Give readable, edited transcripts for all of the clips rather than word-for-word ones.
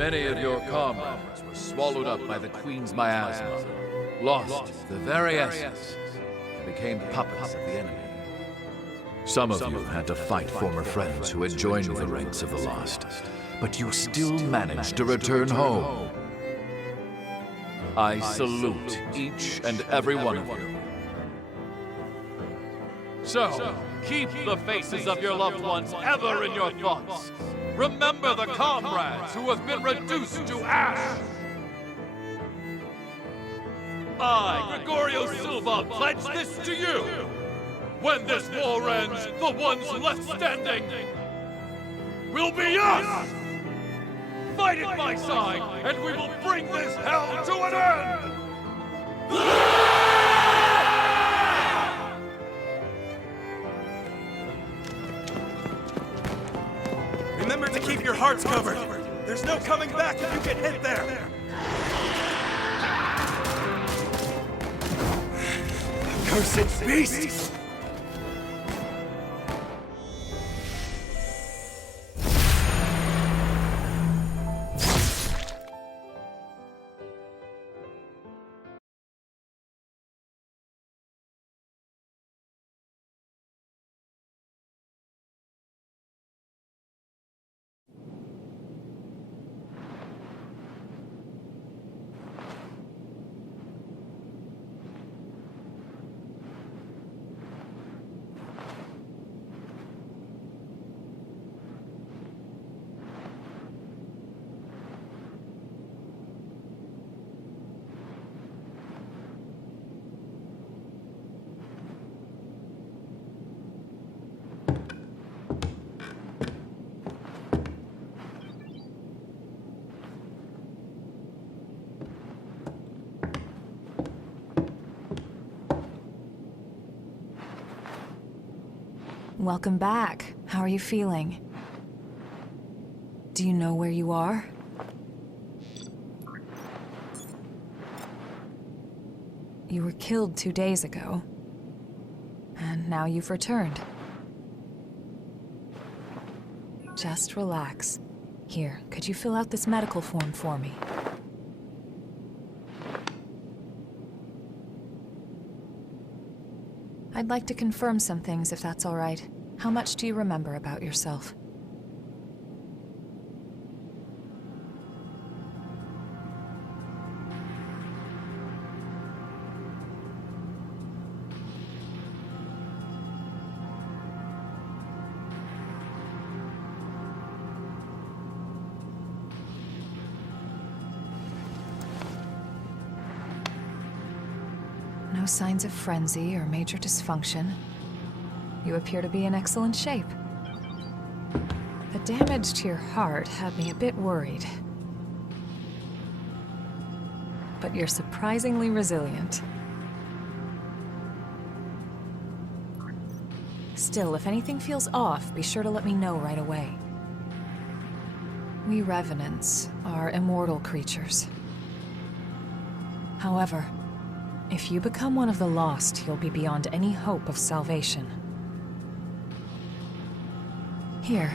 Many of your comrades were swallowed up by the Queen's miasma, lost the very essence, and became puppets of the enemy. Some of you had to fight former friends who had joined the ranks of the lost, but you still managed to return home. I salute each and every one of you. So, keep the faces of your loved ones ever in your thoughts. Remember the comrades who have been reduced to ash. I, Gregorio Silva, pledge this to you. When this war ends, the ones left standing will be us! Fight at my side, and we will bring this hell to an end! Remember to keep your hearts covered. There's no coming back if you get hit there. Cursed beast! Welcome back. How are you feeling? Do you know where you are? You were killed 2 days ago, and now you've returned. Just relax. Here, could you fill out this medical form for me? I'd like to confirm some things, if that's all right. How much do you remember about yourself? No signs of frenzy or major dysfunction. You appear to be in excellent shape. The damage to your heart had me a bit worried. But you're surprisingly resilient. Still, if anything feels off, be sure to let me know right away. We Revenants are immortal creatures. However, if you become one of the lost, you'll be beyond any hope of salvation. Here.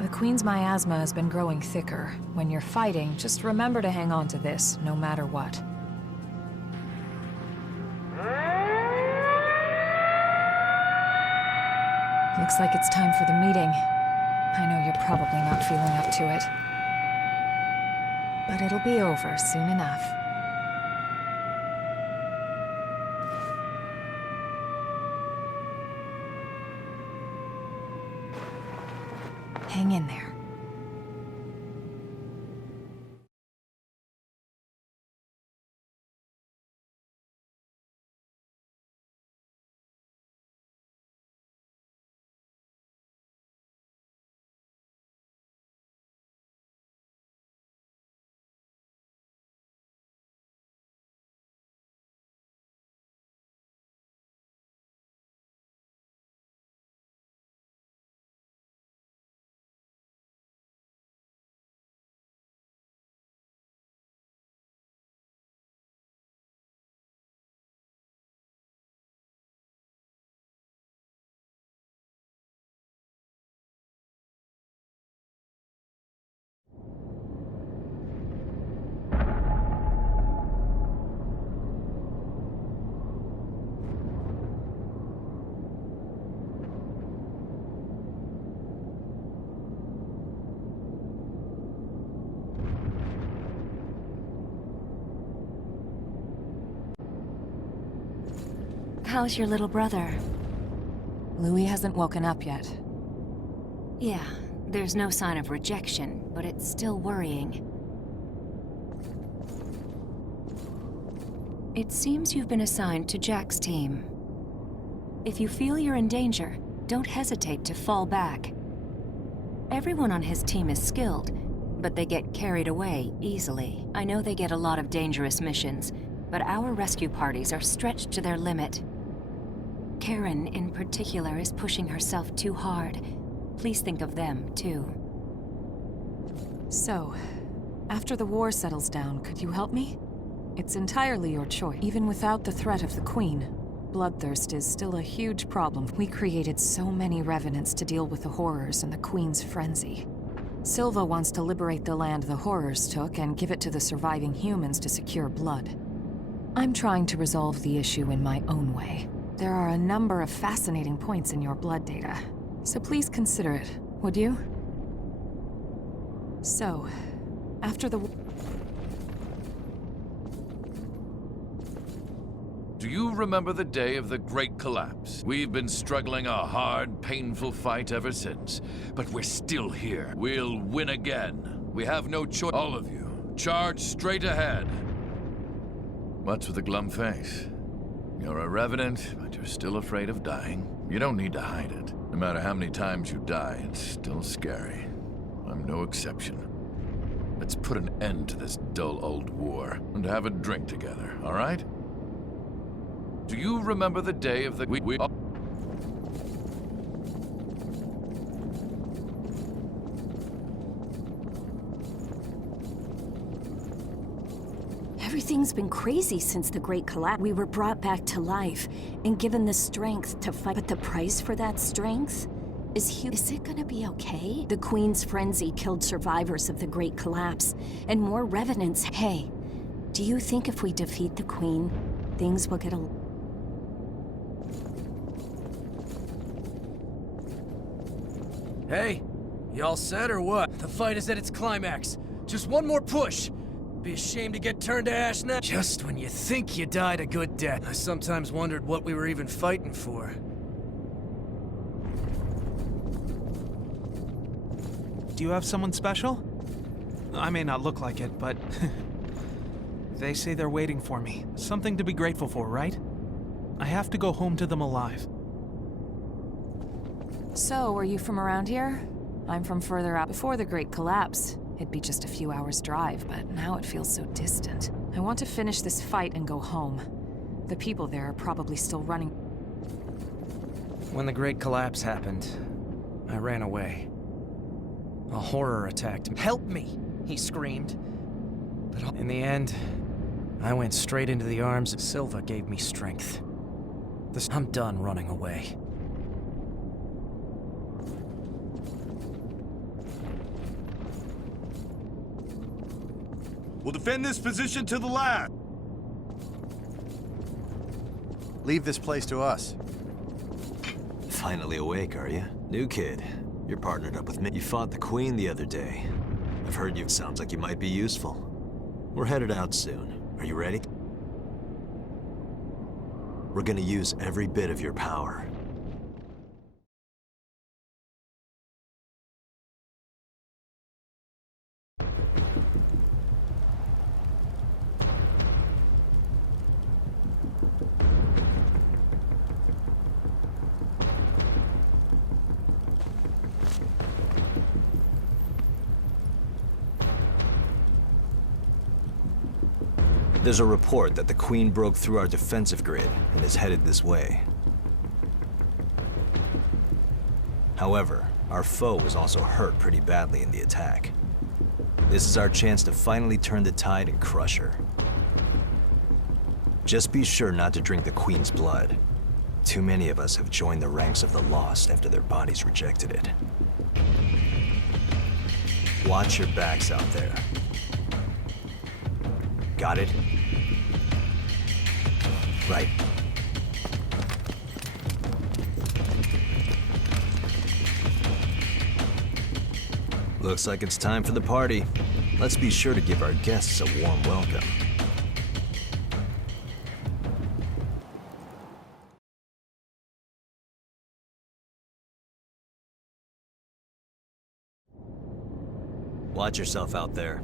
The Queen's miasma has been growing thicker. When you're fighting, just remember to hang on to this, no matter what. Looks like it's time for the meeting. I know you're probably not feeling up to it. But it'll be over soon enough. Hang in there. How's your little brother? Louis hasn't woken up yet. Yeah, there's no sign of rejection, but it's still worrying. It seems you've been assigned to Jack's team. If you feel you're in danger, don't hesitate to fall back. Everyone on his team is skilled, but they get carried away easily. I know they get a lot of dangerous missions, but our rescue parties are stretched to their limit. Karen, in particular, is pushing herself too hard. Please think of them, too. So, after the war settles down, could you help me? It's entirely your choice. Even without the threat of the Queen, bloodthirst is still a huge problem. We created so many revenants to deal with the horrors and the Queen's frenzy. Silva wants to liberate the land the horrors took and give it to the surviving humans to secure blood. I'm trying to resolve the issue in my own way. There are a number of fascinating points in your blood data, so please consider it, would you? So, after the... Do you remember the day of the Great Collapse? We've been struggling a hard, painful fight ever since, but we're still here. We'll win again. We have no choice. All of you, charge straight ahead. What's with the glum face? You're a revenant, but you're still afraid of dying. You don't need to hide it. No matter how many times you die, it's still scary. I'm no exception. Let's put an end to this dull old war and have a drink together, all right? Do you remember the day of the... Everything's been crazy since the Great Collapse. We were brought back to life and given the strength to fight. But the price for that strength is huge. Is it gonna be okay? The Queen's frenzy killed survivors of the Great Collapse, and more revenants. Hey, do you think if we defeat the Queen, things will get a... Hey, y'all set or what? The fight is at its climax. Just one more push. Be ashamed to get turned to ash now. Just when you think you died a good death. I sometimes wondered what we were even fighting for. Do you have someone special? I may not look like it, but... they say they're waiting for me. Something to be grateful for, right? I have to go home to them alive. So, are you from around here? I'm from further out. Before the Great Collapse, it'd be just a few hours' drive, but now it feels so distant. I want to finish this fight and go home. The people there are probably still running. When the Great Collapse happened, I ran away. A horror attacked me. "Help me!" he screamed. But in the end, I went straight into the arms of Silva. Gave me strength. I'm done running away. We'll defend this position to the last. Leave this place to us. Finally awake, are you? New kid. You're partnered up with me. You fought the Queen the other day. I've heard you. Sounds like you might be useful. We're headed out soon. Are you ready? We're gonna use every bit of your power. There's a report that the Queen broke through our defensive grid and is headed this way. However, our foe was also hurt pretty badly in the attack. This is our chance to finally turn the tide and crush her. Just be sure not to drink the Queen's blood. Too many of us have joined the ranks of the lost after their bodies rejected it. Watch your backs out there. Got it? Right. Looks like it's time for the party. Let's be sure to give our guests a warm welcome. Watch yourself out there.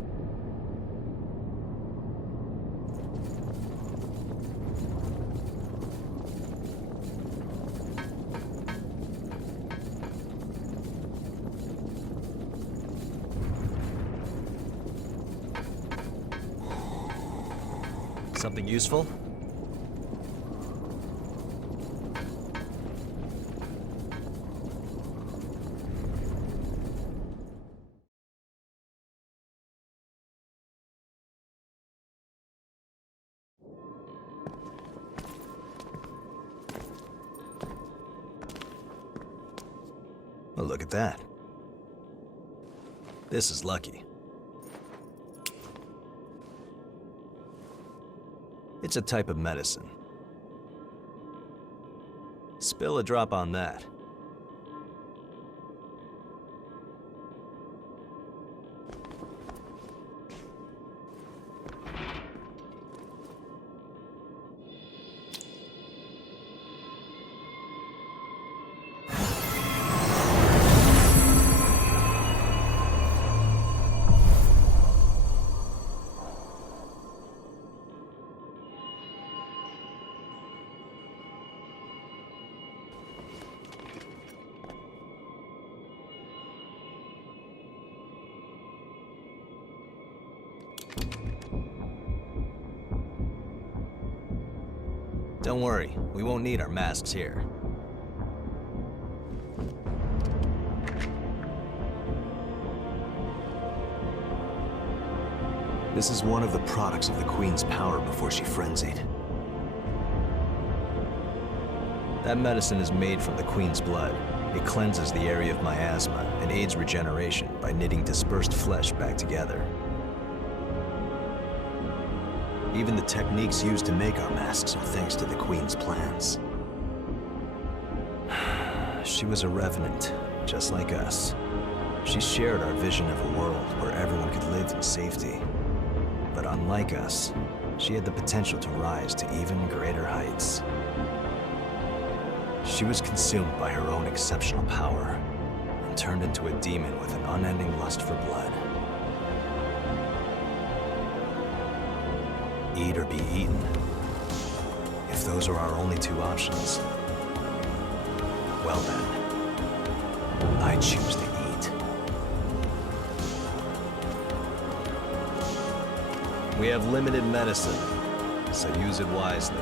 Something useful? Well, look at that. This is lucky. It's a type of medicine. Spill a drop on that. Don't worry, we won't need our masks here. This is one of the products of the Queen's power before she frenzied. That medicine is made from the Queen's blood. It cleanses the area of miasma and aids regeneration by knitting dispersed flesh back together. Even the techniques used to make our masks are thanks to the Queen's plans. She was a revenant, just like us. She shared our vision of a world where everyone could live in safety. But unlike us, she had the potential to rise to even greater heights. She was consumed by her own exceptional power and turned into a demon with an unending lust for blood. Eat or be eaten. If those are our only two options, well then, I choose to eat. We have limited medicine, so use it wisely.